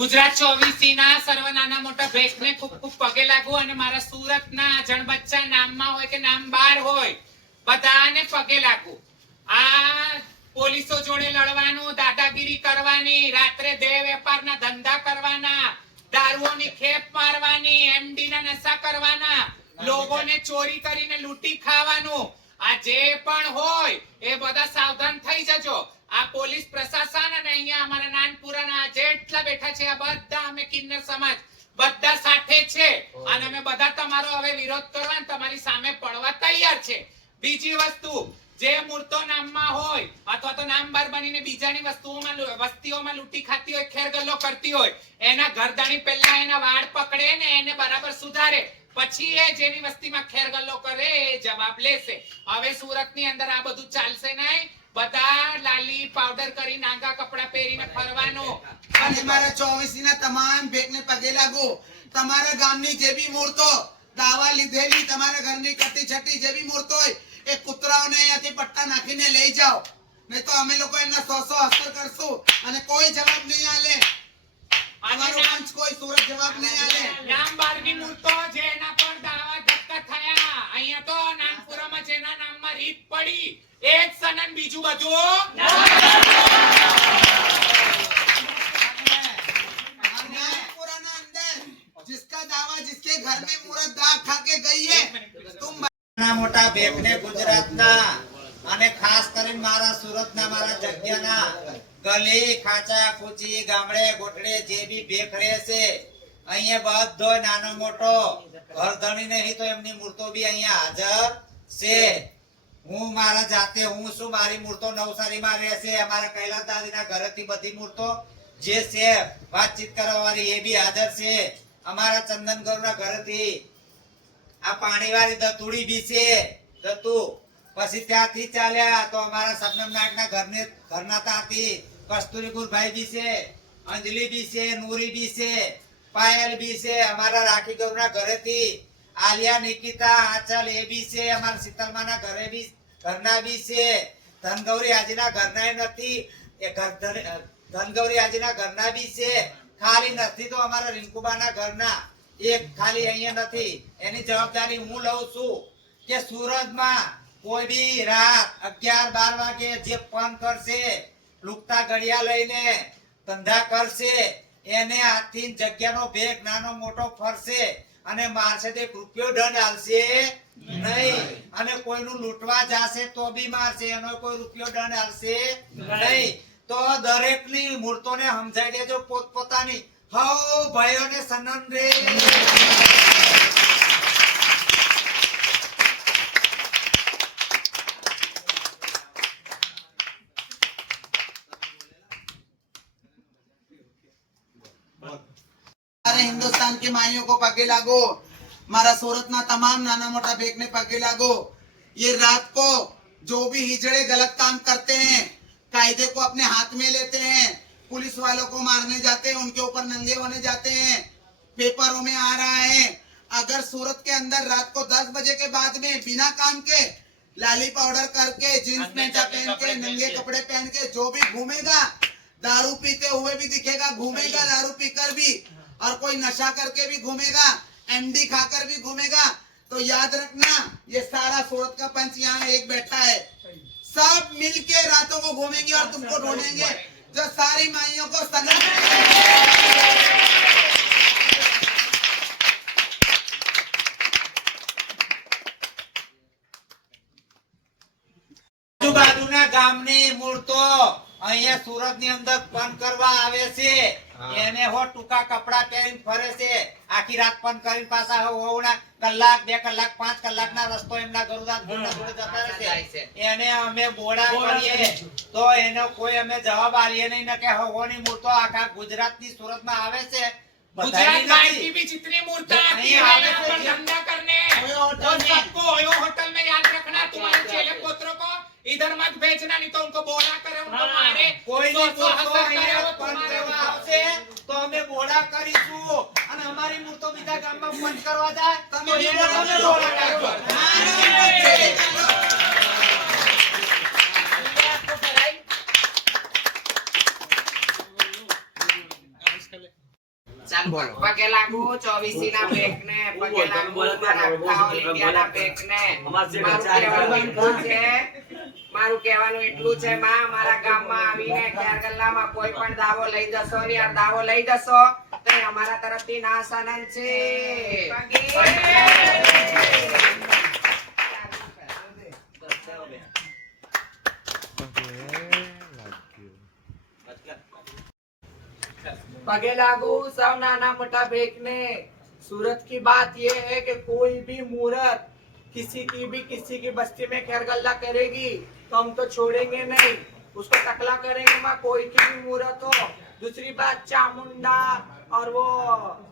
ગુજરાત 24 ના સર્વ નાના મોટા ભેટને ખૂબ ખૂબ પગે લાગુ અને મારા સુરતના જણબચ્ચા નામમાં હોય કે નામ બહાર હોય બધાને પગે લાગુ. આ પોલીસો જોડે લડવાનું, દાદાગીરી કરવાની, રાત્રે દેહ વેપારના ધંધા કરવાના, દારૂઓની ખેપ મારવાની, એમડી ના નશા કરવાના, લોકોને ચોરી કરીને લૂંટી ખાવાનું, આ જે પણ હોય એ બધા સાવધાન થઈ જજો. આ પોલીસ પ્રશાસન અને અહીંયા અમારા નાનપુરાના જેટલા બેઠા છે આ બધા અમે કિન્નર સમાજ બધા સાથે છે અને અમે બધા તમારો હવે વિરોધ કરવા તમારી સામે પડવા તૈયાર છે. બીજી વસ્તુ, જે મૂર્તો નામમાં હોય અથવા તો નામ બાર બનીને બીજાની વસ્તીઓમાં લૂંટી ખાતી હોય, ખેરગલ્લો કરતી હોય, એના ઘરદાણી પહેલા એના વાળ પકડે ને એને બરાબર સુધારે, પછી એ જેની વસ્તીમાં ખેરગલ્લો કરે એ જવાબ લેશે. હવે સુરતની અંદર આ બધું ચાલશે નહીં. બધા લાલી પાવડર કરી નાંગા કપડા પહેરીને ફરવાનું. અને મારા 24 ના તમામ ભેટને પગે લાગુ. તમારા ગામની જે બી મૂર્તો દાવા લીધેલી, તમારા ઘરની કટી છટી જે બી મૂર્તો હોય એ કૂતરાઓને અહીંયાથી પટ્ટા નાખીને લઈ જાઓ, નહીં તો અમે લોકો એમના 100 અસર કરશું અને કોઈ જવાબ નહીં આલે. અમારો પંચ કોઈ સુરત જવાબ નહીં આલે. નામ બારની મૂર્તો જેના પર દાવા ધક્કા થયા, અહીંયા તો નાનપુરામાં જેના નામમાં રીત પડી એ જ સનન, બીજું બધું नानपुराना अंदर जिसका दावा जिसके घर में मूर्त दाग खा के गई है, तुम નાના મોટા ભેખને ગુજરાતના અને ખાસ કરીને મારા સુરતના, મારા જગ્યાના ગલી ખાચા કુચી ગામડે ગોઠડે જે બી ભેખ રહે છે, અહીંયા બધો નાનો મોટો ઘરધણી નહીં તો એમની મૂર્તો બી અહીંયા હાજર છે. હું મારા જાતે હું શું, મારી મૂર્તો નવસારીમાં રહેશે. અમારા કૈલાસ દાદીના ઘરેથી બધી મૂર્તો જે છે વાતચીત કરવા વાળી એ બી હાજર છે. અમારા ચંદનગઢના ઘરેથી આ પાણીવાળી દતુડી બી છે, દતુ. પછી ત્યાંથી ચાલ્યા તો અમારા સબનમ નાયકના ઘરના ત્યાંથી કસ્તુરી ગુરભાઈ બી છે, અંજલિ બી છે, નૂરી બી છે, પાયલ બી છે. અમારા રાખી ગૌરના ઘરેથી આલિયા, નિકિતા, આંચલ એ બી છે. અમારા શીતલમાના ઘરના બી છે. ધનગૌરી હાજીના ઘરના નથી, એ ધનગૌરી હાજીના ઘરના બી છે. ખાલી નથી તો અમારા રિંકુબાના ઘરના એક ખાલી અહીંયા નથી. એની જવાબદારી હું લઉં છું કે સુરતમાં કોઈ બી રાત 11-12 વાગે જે ફોન કરશે, લુકતા ઘડિયા લઈને ધંધા કરશે, એને હાથથી જગ્યાનો ભેગ નાનો મોટો ફરશે અને મારશે તે રૂપિયો દંડ આલશે નહીં. અને કોઈનું લૂંટવા જાશે તો બી મારશે, એનો કોઈ રૂપિયો દંડ આલશે નહીં. તો દરેકની મૂર્તોને સમજાઈ દેજો પોતપોતાની. હો ભાઈઓને સનન રે. सारे हिंदुस्तान की माइयों को पगे लागो. मारा सूरतना तमाम नाना मोटा भेखने पगे लागो. ये रात को जो भी हिजड़े गलत काम करते हैं, कायदे को अपने हाथ में लेते हैं, पुलिस वालों को मारने जाते हैं, उनके ऊपर नंगे होने जाते हैं, पेपरों में आ रहा है. अगर सूरत के अंदर रात को 10 बजे के बाद में बिना काम के लाली पाउडर करके, जींस पैंटा पहन के, नंगे कपड़े पहन के जो भी घूमेगा, दारू पीते हुए भी दिखेगा, घूमेगा दारू पीकर भी, और कोई नशा करके भी घूमेगा, एमडी खाकर भी घूमेगा, तो याद रखना ये सारा सूरत का पंच यहाँ एक बैठा है. सब मिलके रातों को घूमेंगे और तुमको ढूंढेंगे जो सारी माइयों को सनम. આજુબાજુના ગામની મૂર્તો અહીંયા સુરતની અંદર બંધ કરવા આવે છે. એને હો ટૂંકા કપડા પહેરીને ફરે છે, આખી રાત બંધ કરીને પાછા હોવના કલાક 2 કલાક 5 કલાકના રસ્તો એમના ગરુદાસ જોડે જતા રહે છે. એને અમે બોડા કરીએ તો એનો કોઈ અમે જવાબ આલીએ નહીં. ને કે હોવાની મૂર્તો આખા ગુજરાતની સુરતમાં આવે છે. गुजरात की भी जितनी मूर्तें आती है यहाँ पर धंधा करने, वो सबको ओयो होटल में याद रखना. तुम्हारे चेले पुत्रों को इधर मत भेजना, नहीं तो उनको बोला करे, उनको मारे. કોઈ सौ सौ हज़ार करे वो બંધ तुम्हारे કરવા આવશે તો અમે બોડા કરીશું. અને અમારી મૂર્તો બીજા ગામમાં બંધ કરવા જાય તો એને તમે બોડા પગે લાગુ ચોવીસીના બેકને, પગે લાગુ મારા આખા ઓલ ઇન્ડિયાના બેકને. મારું કહેવાનું એટલું છે માં, મારા ગામમાં આવીને ખેરગલ્લામાં કોઈ પણ દાવો લઈ જશો ને, આ દાવો લઈ જશો તો એ અમારા તરફથી નાશ આનંદ છે. पगे लागू सब नाना मोटा बेचने. सूरत की बात ये है कि कोई भी मूर्त किसी की बस्ती में खैरगल्ला करेगी तो हम तो छोड़ेंगे नहीं, उसको टकला करेंगे माँ, कोई की भी मूर्त हो. दूसरी बात चामुंडा और वो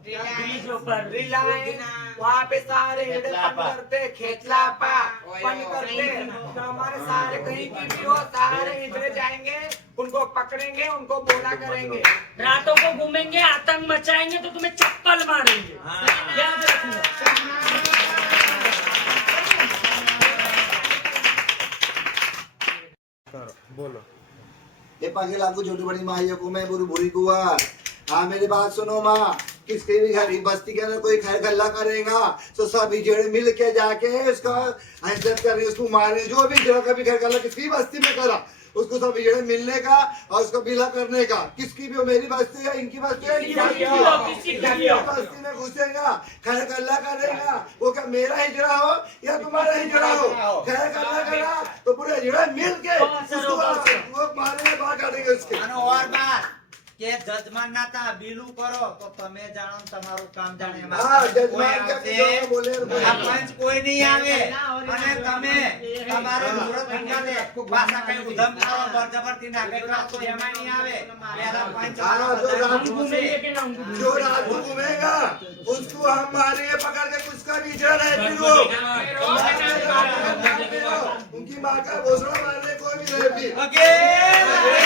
रिलायंस वहाँ पे सारे हिडे पन करते, खेतला पन करते, तो हमारे सारे कहीं की भी हो सारे हिजड़े जाएंगे, उनको पकड़ेंगे, उनको बोला करेंगे, रातों को घूमेंगे, आतंक मचाएंगे तो तुम्हें चप्पल मारेंगे. याद रखना. बोलो ये पगे लागू छोटी बड़ी माइयों को मैं बुरी बुरी कुआ. हाँ मेरी बात सुनो माँ, किसके भी घर बस्ती के अंदर कोई खैर गल्ला करेगा तो सब हिजड़े मिल के जाके उसका इज्जत करें, उसको मारे. जो भी जगह कभी खैर गल्ला किसी बस्ती में करा उसको सब हिजड़े मिलने का और उसको बिला करने का. किसकी भी हो, मेरी बस्ती है, इनकी बस्ती है, इनकी बस्ती में घुसेगा, खैर गल्ला करेगा, वो क्या मेरा हिजड़ा हो या तुम्हारा हिजड़ा हो, खैर गल्ला करा तो पूरे हिजड़े मिल के उसको वो मारेंगे, बाहर काटेंगे उसके. અને ઓર બાત કે જજમાન ના તા બીલું કરો તો તમે જાણો ને તમારું કામ જાણે. એમાં હા, જજમાન કોઈ કે આવશે, બીજો બોલે ને બોલે. આ પંચ કોઈ નહીં આવે અને તમે તમારે મુહૂર્ત અંગાને પાછા કઈ ઉધમ કરો બરજબરથી નાખે તો એમાં નહીં આવે. પહેલા પંચ हाँ, जो रात हम घूमेंगे कि ना हम घूमेंगे? जो रात को घूमेगा उसको हम मारेंगे पकड़ के, उसका भी जड़ है फिर वो उनकी माँ का भोसड़ा मारने कोई भी नहीं फिर. વગેરે